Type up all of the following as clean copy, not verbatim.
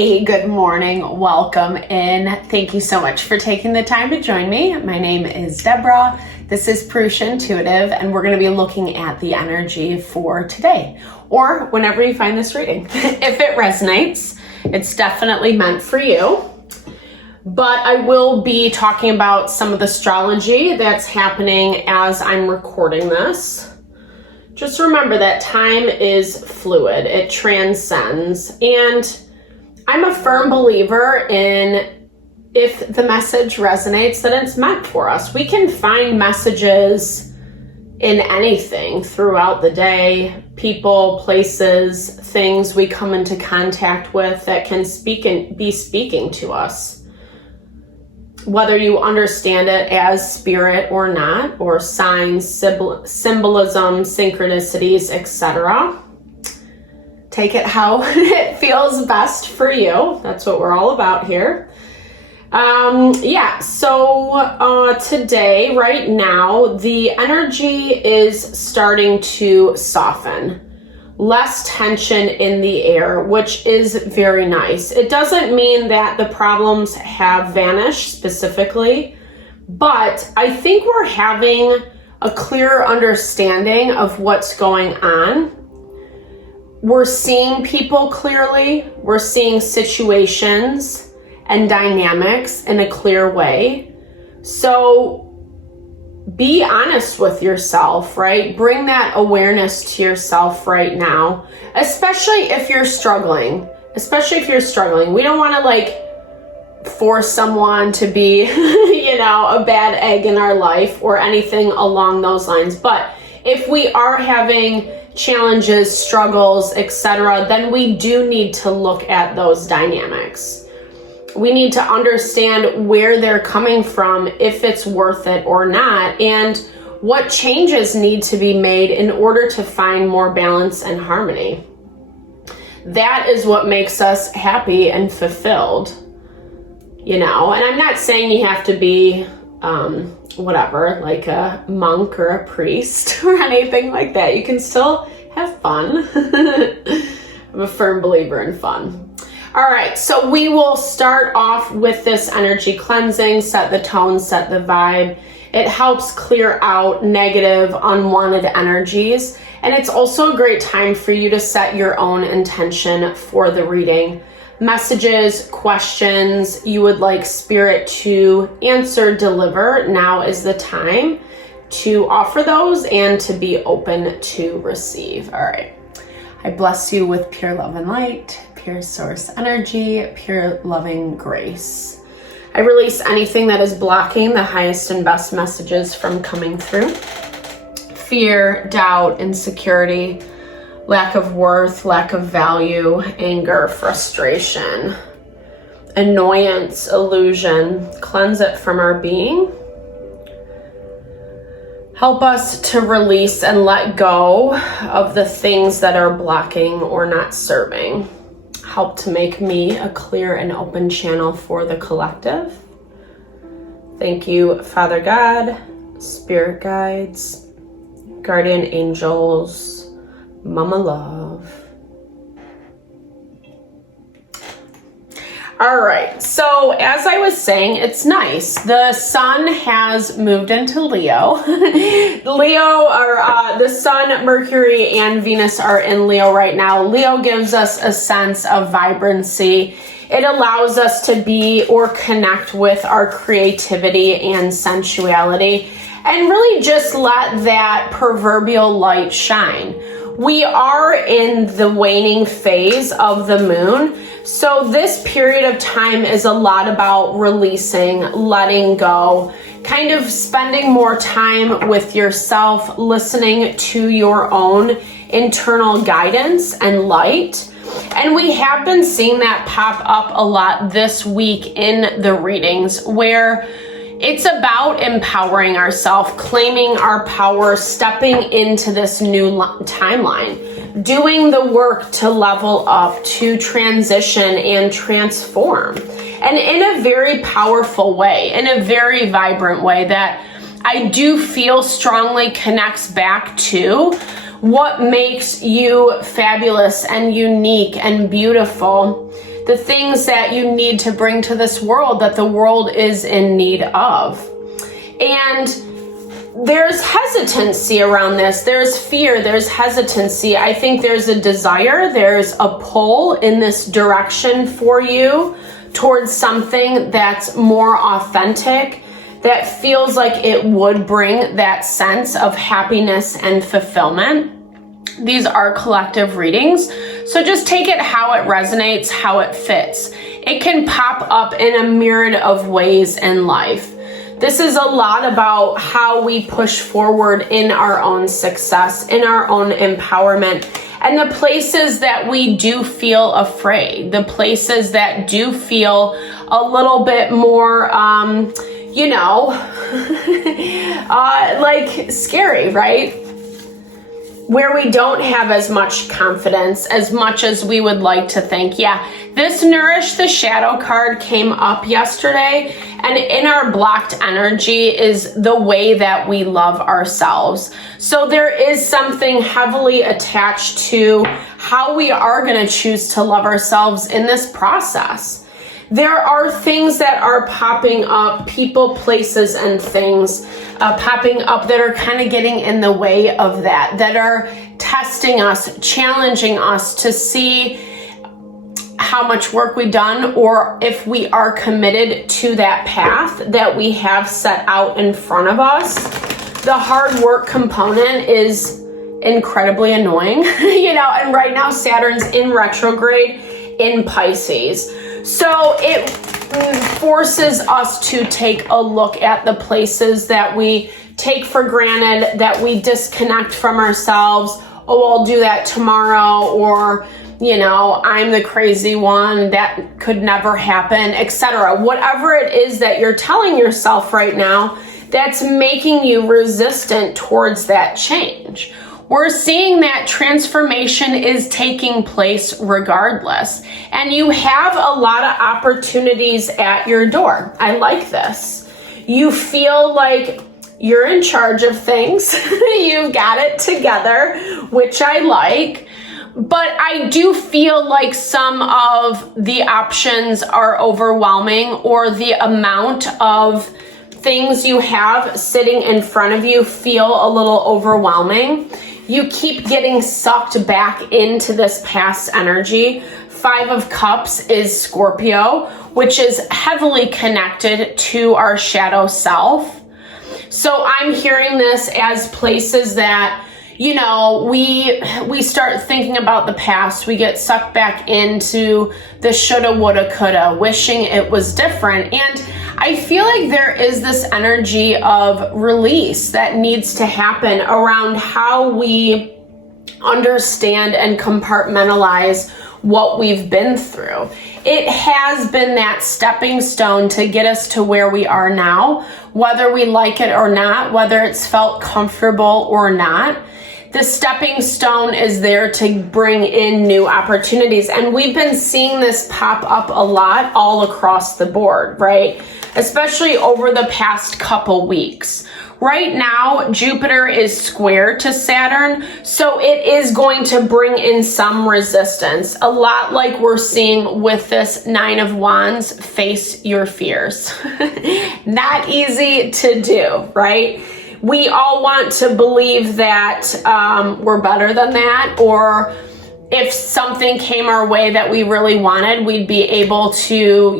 Hey, good morning. Welcome in. Thank you so much for taking the time to join me. My name is Deborah. This is Purusha Intuitive, and we're going to be looking at the energy for today, or whenever you find this reading. If it resonates, it's definitely meant for you. But I will be talking about some of the astrology that's happening as I'm recording this. Just remember that time is fluid. It transcends. And I'm a firm believer in if the message resonates, that it's meant for us. We can find messages in anything throughout the day, people, places, things we come into contact with that can be speaking to us. Whether you understand it as spirit or not, or signs, symbolism, synchronicities, etc. Take it how it feels best for you. That's what we're all about here. So today, right now, the energy is starting to soften. Less tension in the air, which is very nice. It doesn't mean that the problems have vanished specifically, but I think we're having a clearer understanding of what's going on. We're seeing people clearly. We're seeing situations and dynamics in a clear way. So be honest with yourself, right? Bring that awareness to yourself right now, especially if you're struggling. We don't want to force someone to be, a bad egg in our life or anything along those lines. But if we are having challenges, struggles, etc., then we do need to look at those dynamics. We need to understand where they're coming from, if it's worth it or not, and what changes need to be made in order to find more balance and harmony. That is what makes us happy and fulfilled, and I'm not saying you have to be like a monk or a priest or anything like that. You can still have fun. I'm a firm believer in fun. All right, so we will start off with this energy cleansing, set the tone, set the vibe. It helps clear out negative, unwanted energies. And it's also a great time for you to set your own intention for the reading. Messages, questions you would like spirit to answer, deliver. Now is the time to offer those and to be open to receive. All right. I bless you with pure love and light, pure source energy, pure loving grace. I release anything that is blocking the highest and best messages from coming through. Fear, doubt, insecurity, lack of worth, lack of value, anger, frustration, annoyance, illusion. Cleanse it from our being. Help us to release and let go of the things that are blocking or not serving. Help to make me a clear and open channel for the collective. Thank you, Father God, Spirit Guides, Guardian Angels, Mama Love. All right, so as I was saying, it's nice. The sun has moved into Leo. The sun, Mercury, and Venus are in Leo right now. Leo gives us a sense of vibrancy. It allows us to be or connect with our creativity and sensuality, and really just let that proverbial light shine. We are in the waning phase of the moon. So this period of time is a lot about releasing, letting go, kind of spending more time with yourself, listening to your own internal guidance and light. And we have been seeing that pop up a lot this week in the readings, where it's about empowering ourselves, claiming our power, stepping into this new timeline, doing the work to level up, to transition and transform. And in a very powerful way, in a very vibrant way that I do feel strongly connects back to what makes you fabulous and unique and beautiful. the things that you need to bring to this world that the world is in need of. And there's hesitancy around this. There's fear, there's hesitancy. I think there's a desire, there's a pull in this direction for you towards something that's more authentic, that feels like it would bring that sense of happiness and fulfillment. These are collective readings, so just take it how it resonates, how it fits. It can pop up in a myriad of ways in life. This is a lot about how we push forward in our own success, in our own empowerment, and the places that we do feel afraid, the places that do feel a little bit more, like scary, right? Where we don't have as much confidence, as much as we would like to think. Yeah, this Nourish the Shadow card came up yesterday, and in our blocked energy is the way that we love ourselves. So there is something heavily attached to how we are going to choose to love ourselves in this process. There are things that are popping up, people, places, and things popping up that are kind of getting in the way of that, that are testing us, challenging us to see how much work we've done, or if we are committed to that path that we have set out in front of us. The hard work component is incredibly annoying, and right now Saturn's in retrograde in Pisces. So it forces us to take a look at the places that we take for granted, that we disconnect from ourselves. Oh, I'll do that tomorrow, or, I'm the crazy one, that could never happen, etc. Whatever it is that you're telling yourself right now that's making you resistant towards that change. We're seeing that transformation is taking place regardless. And you have a lot of opportunities at your door. I like this. You feel like you're in charge of things. You've got it together, which I like. But I do feel like some of the options are overwhelming, or the amount of things you have sitting in front of you feel a little overwhelming. You keep getting sucked back into this past energy. 5 of Cups is Scorpio, which is heavily connected to our shadow self. So I'm hearing this as places that, we start thinking about the past. We get sucked back into the shoulda, woulda, coulda, wishing it was different. And I feel like there is this energy of release that needs to happen around how we understand and compartmentalize what we've been through. It has been that stepping stone to get us to where we are now, whether we like it or not, whether it's felt comfortable or not. The stepping stone is there to bring in new opportunities. And we've been seeing this pop up a lot all across the board, right? Especially over the past couple weeks. Right now, Jupiter is square to Saturn, so it is going to bring in some resistance. A lot like we're seeing with this 9 of Wands, face your fears. Not easy to do, right? We all want to believe that we're better than that, or if something came our way that we really wanted, we'd be able to,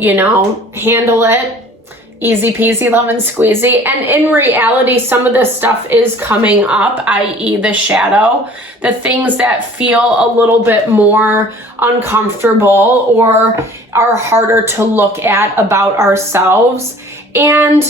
handle it. Easy peasy, lemon squeezy. And in reality, some of this stuff is coming up, i.e. the shadow, the things that feel a little bit more uncomfortable or are harder to look at about ourselves. And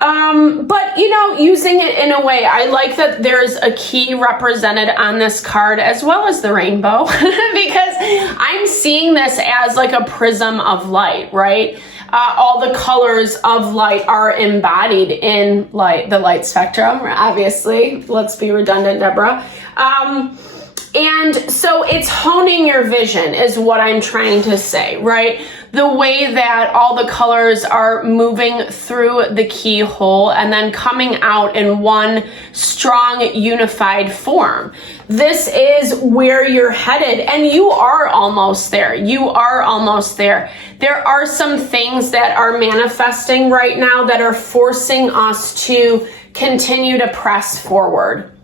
but using it in a way, I like that there's a key represented on this card as well as the rainbow, because I'm seeing this as like a prism of light, right? All the colors of light are embodied in the light spectrum, obviously. Let's be redundant, Deborah. And so it's honing your vision is what I'm trying to say, right? the way that all the colors are moving through the keyhole and then coming out in one strong unified form. This is where you're headed, and you are almost there. You are almost there. There are some things that are manifesting right now that are forcing us to continue to press forward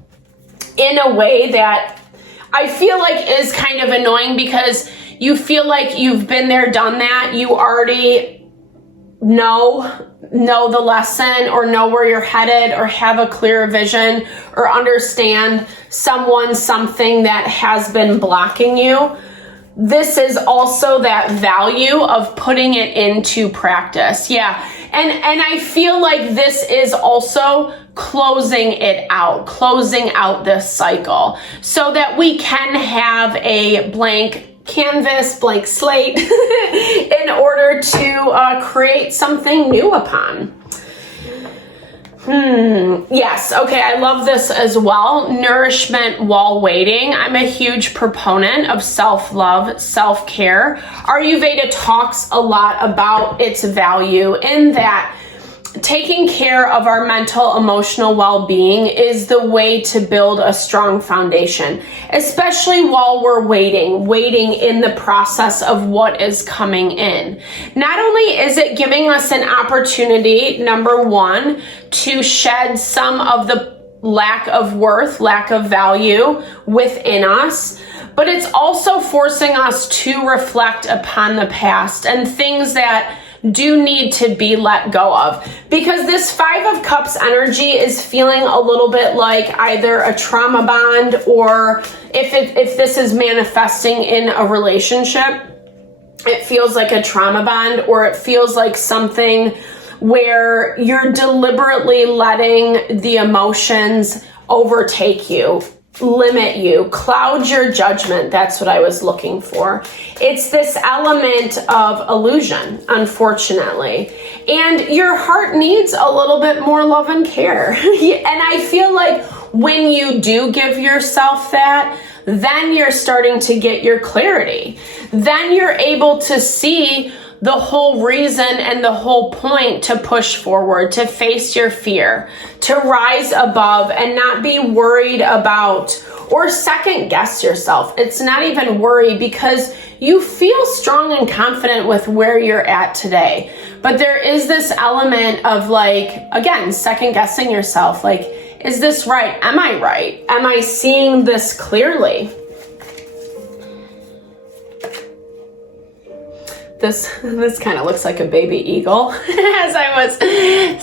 in a way that I feel like is kind of annoying, because you feel like you've been there, done that. You already know the lesson, or know where you're headed, or have a clear vision, or understand something that has been blocking you. This is also that value of putting it into practice. Yeah. And I feel like this is also closing out this cycle, so that we can have a blank canvas, blank slate in order to create something new upon. Yes. Okay. I love this as well. Nourishment while waiting. I'm a huge proponent of self-love, self-care. Ayurveda talks a lot about its value in that taking care of our mental, emotional well-being is the way to build a strong foundation, especially while we're waiting in the process of what is coming in. Not only is it giving us an opportunity, number one, to shed some of the lack of worth, lack of value within us, but it's also forcing us to reflect upon the past and things that do need to be let go of, because this 5 of Cups energy is feeling a little bit like either a trauma bond, or if this is manifesting in a relationship, it feels like a trauma bond, or it feels like something where you're deliberately letting the emotions overtake you, limit you, cloud your judgment. That's what I was looking for. It's this element of illusion, unfortunately. And your heart needs a little bit more love and care. And I feel like when you do give yourself that, then you're starting to get your clarity. Then you're able to see the whole reason and the whole point to push forward, to face your fear, to rise above and not be worried about or second guess yourself. It's not even worry, because you feel strong and confident with where you're at today. But there is this element of, like, again, second guessing yourself. Like, is this right? Am I right? Am I seeing this clearly? This kind of looks like a baby eagle as I was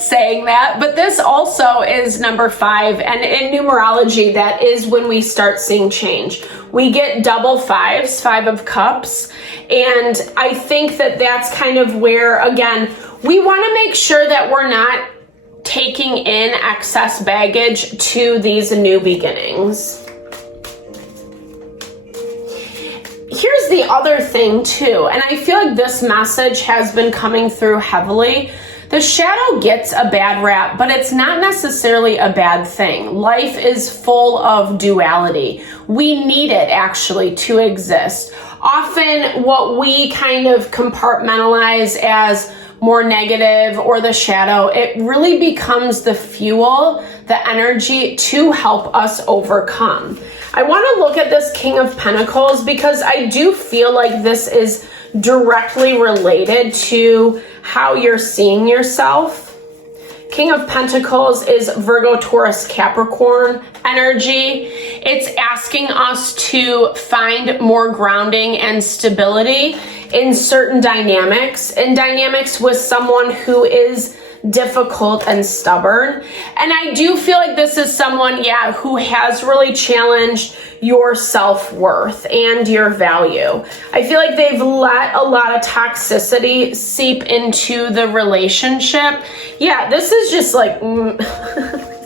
saying that, but this also is number 5, and in numerology, that is when we start seeing change. We get double 5s, 5 of Cups, and I think that that's kind of where, again, we want to make sure that we're not taking in excess baggage to these new beginnings. Here's the other thing too, and I feel like this message has been coming through heavily. The shadow gets a bad rap, but it's not necessarily a bad thing. Life is full of duality. We need it actually to exist. Often what we kind of compartmentalize as more negative or the shadow, it really becomes the fuel, the energy to help us overcome. I want to look at this King of Pentacles, because I do feel like this is directly related to how you're seeing yourself. King of Pentacles is Virgo, Taurus, Capricorn energy. It's asking us to find more grounding and stability in certain dynamics, with someone who is difficult and stubborn. And I do feel like this is someone, who has really challenged your self-worth and your value. I feel like they've let a lot of toxicity seep into the relationship. This is just like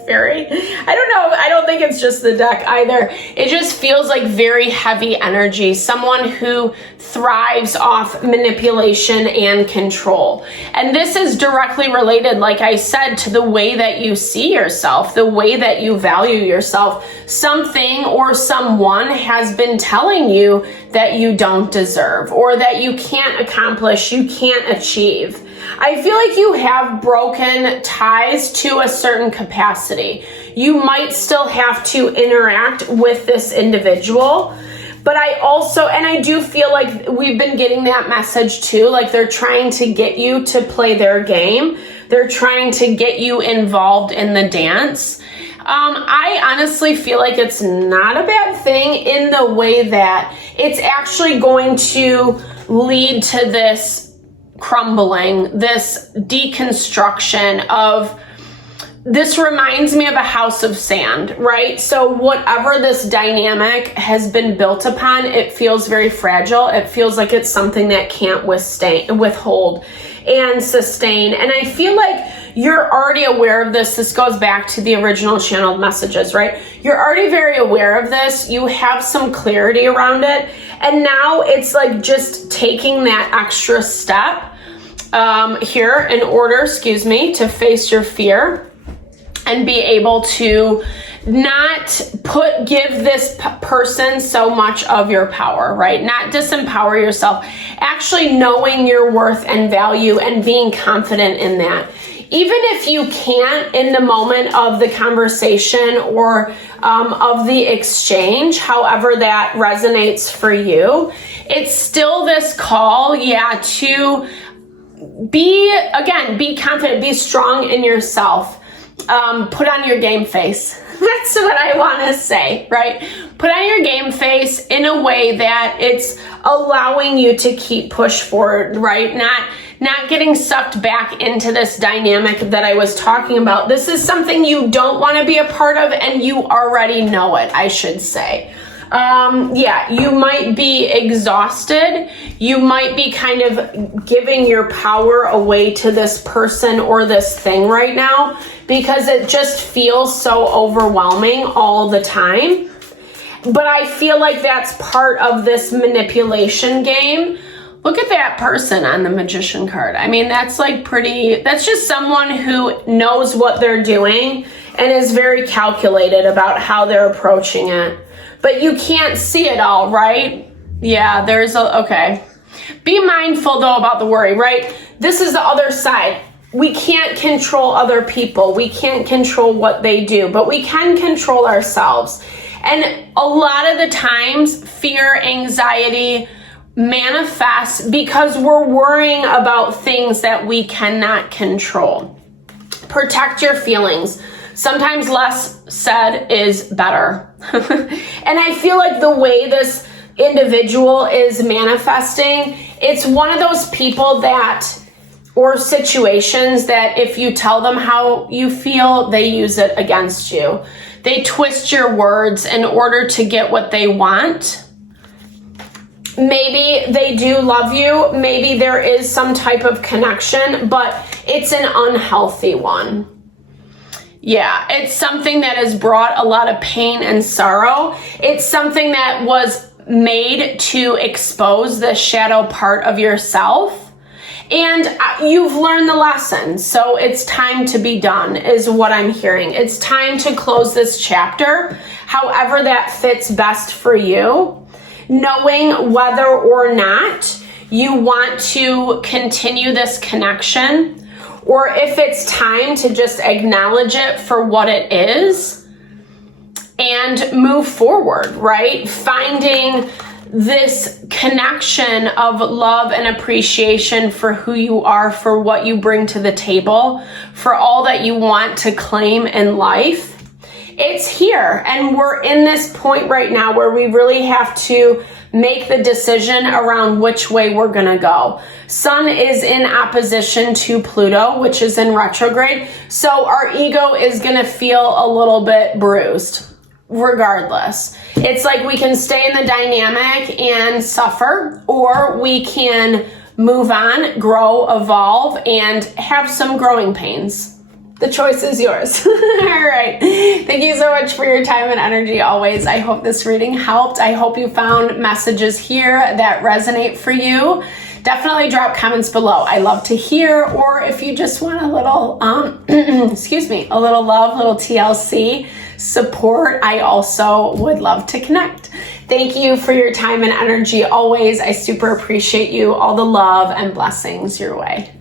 very, I don't know, I don't think it's just the deck either. It just feels like very heavy energy, someone who thrives off manipulation and control. And this is directly related, like I said, to the way that you see yourself, the way that you value yourself. Something or someone has been telling you that you don't deserve, or that you can't accomplish, you can't achieve. I feel like you have broken ties to a certain capacity. You might still have to interact with this individual, but I do feel like we've been getting that message too, like they're trying to get you to play their game. They're trying to get you involved in the dance. I honestly feel like it's not a bad thing in the way that it's actually going to lead to this crumbling, this deconstruction of, this reminds me of a house of sand, right? So whatever this dynamic has been built upon, it feels very fragile. It feels like it's something that can't withhold and sustain. And I feel like you're already aware of this. This goes back to the original channeled messages, right? You're already very aware of this. You have some clarity around it. And now it's like just taking that extra step here in order, to face your fear and be able to not give this person so much of your power, right? Not disempower yourself, actually knowing your worth and value and being confident in that. Even if you can't in the moment of the conversation or of the exchange, however that resonates for you, it's still this call, to be confident, be strong in yourself. Put on your game face. That's what I want to say, right? Put on your game face in a way that it's allowing you to keep push forward, right? Not getting sucked back into this dynamic that I was talking about. This is something you don't want to be a part of, and you already know it, I should say. You might be exhausted. You might be kind of giving your power away to this person or this thing right now because it just feels so overwhelming all the time. But I feel like that's part of this manipulation game. Look at that person on the Magician card. I mean, that's just someone who knows what they're doing and is very calculated about how they're approaching it. But you can't see it all, right? Yeah, okay. Be mindful though about the worry, right? This is the other side. We can't control other people. We can't control what they do, but we can control ourselves. And a lot of the times, fear, anxiety manifests because we're worrying about things that we cannot control. Protect your feelings. Sometimes less said is better. And I feel like the way this individual is manifesting, it's one of those people or situations that if you tell them how you feel, they use it against you. They twist your words in order to get what they want. Maybe they do love you. Maybe there is some type of connection, but it's an unhealthy one. Yeah, it's something that has brought a lot of pain and sorrow. It's something that was made to expose the shadow part of yourself. And you've learned the lesson. So it's time to be done is what I'm hearing. It's time to close this chapter, however that fits best for you, knowing whether or not you want to continue this connection, or if it's time to just acknowledge it for what it is and move forward, right? Finding this connection of love and appreciation for who you are, for what you bring to the table, for all that you want to claim in life. It's here, and we're in this point right now where we really have to make the decision around which way we're gonna go. Sun is in opposition to Pluto, which is in retrograde, so our ego is gonna feel a little bit bruised regardless. It's like we can stay in the dynamic and suffer, or we can move on, grow, evolve, and have some growing pains. The choice is yours. All right. Thank you so much for your time and energy always. I hope this reading helped. I hope you found messages here that resonate for you. Definitely drop comments below. I love to hear, or if you just want a little, excuse me, a little love, little TLC support, I also would love to connect. Thank you for your time and energy always. I super appreciate you. All the love and blessings your way.